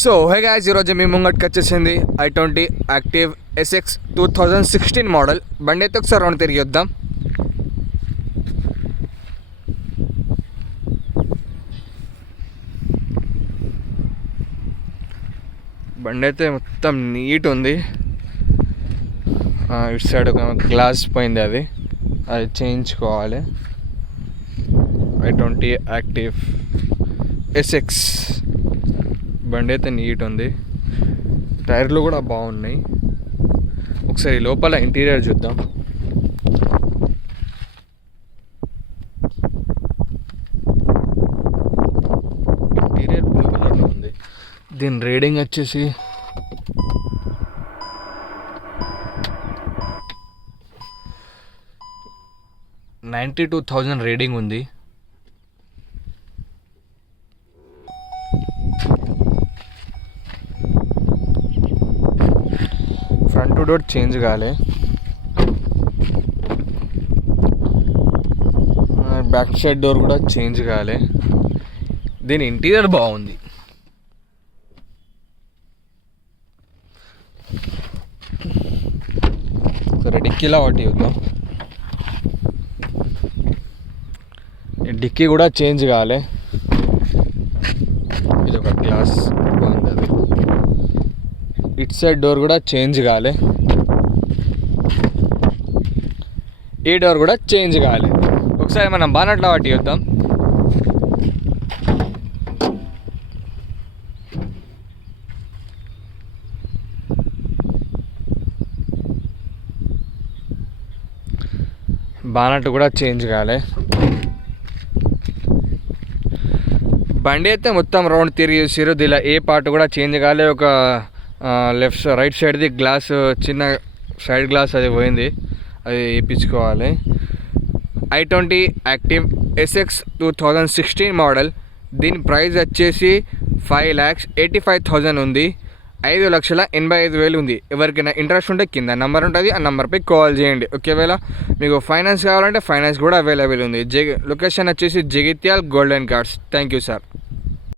So hey guys, ఈరోజు మీ ముంగట్కి వచ్చేసింది i20 యాక్టివ్ SX 2016 మోడల్. బండి అయితే ఒకసారి రౌండ్ తిరిగి వద్దాం. బండి అయితే మొత్తం నీట్ ఉంది. ఇటు సైడ్ ఒక గ్లాస్ పోయింది, అది చేయించుకోవాలి. i20 యాక్టివ్ SX బండి అయితే నీట్ ఉంది. టైర్లు కూడా బాగున్నాయి. ఒకసారి లోపల ఇంటీరియర్ చూద్దాం. ఇంటీరియర్ బ్లూ కలర్లో ఉంది. దీని రేటింగ్ వచ్చేసి 92,000 రేటింగ్ ఉంది. ఫ్రంట్ డోర్ చేంజ్ కాలే, బ్యాక్ సైడ్ డోర్ కూడా చేంజ్ కాలే. దీని ఇంటీరియర్ బాగుంది. సరే డిక్కీలా ఒకటి చూద్దాం. డిక్కీ కూడా చేంజ్ కాలే. ఇది ఒక గ్లాస్ బాగుంది. అది ఇట్ సైడ్ డోర్ కూడా చేంజ్ కాలే. ఈ డోర్ కూడా చేంజ్ కాలే. ఒకసారి మనం బానట్లో వాటి చూద్దాం. బానట్ కూడా చేంజ్ కాలే. బండి అయితే మొత్తం రౌండ్ తిరిగి చూసారు. దీనిలో ఏ పార్ట్ కూడా చేంజ్ కాలే. ఒక రైట్ సైడ్ది గ్లాస్, చిన్న సైడ్ గ్లాస్ అది పోయింది, అది వేయించుకోవాలి. i20 యాక్టివ్ SX 2016 మోడల్. దీని ప్రైస్ వచ్చేసి 5,85,000 ఉంది. 5,85,000 ఉంది. ఎవరికైనా ఇంట్రెస్ట్ ఉంటే కింద నెంబర్ ఉంటుంది, ఆ నెంబర్పై కాల్ చేయండి. ఒకవేళ మీకు ఫైనాన్స్ కావాలంటే ఫైనాన్స్ కూడా అవైలబుల్ ఉంది. లొకేషన్ వచ్చేసి Jagtial golden cards. Thank you sir.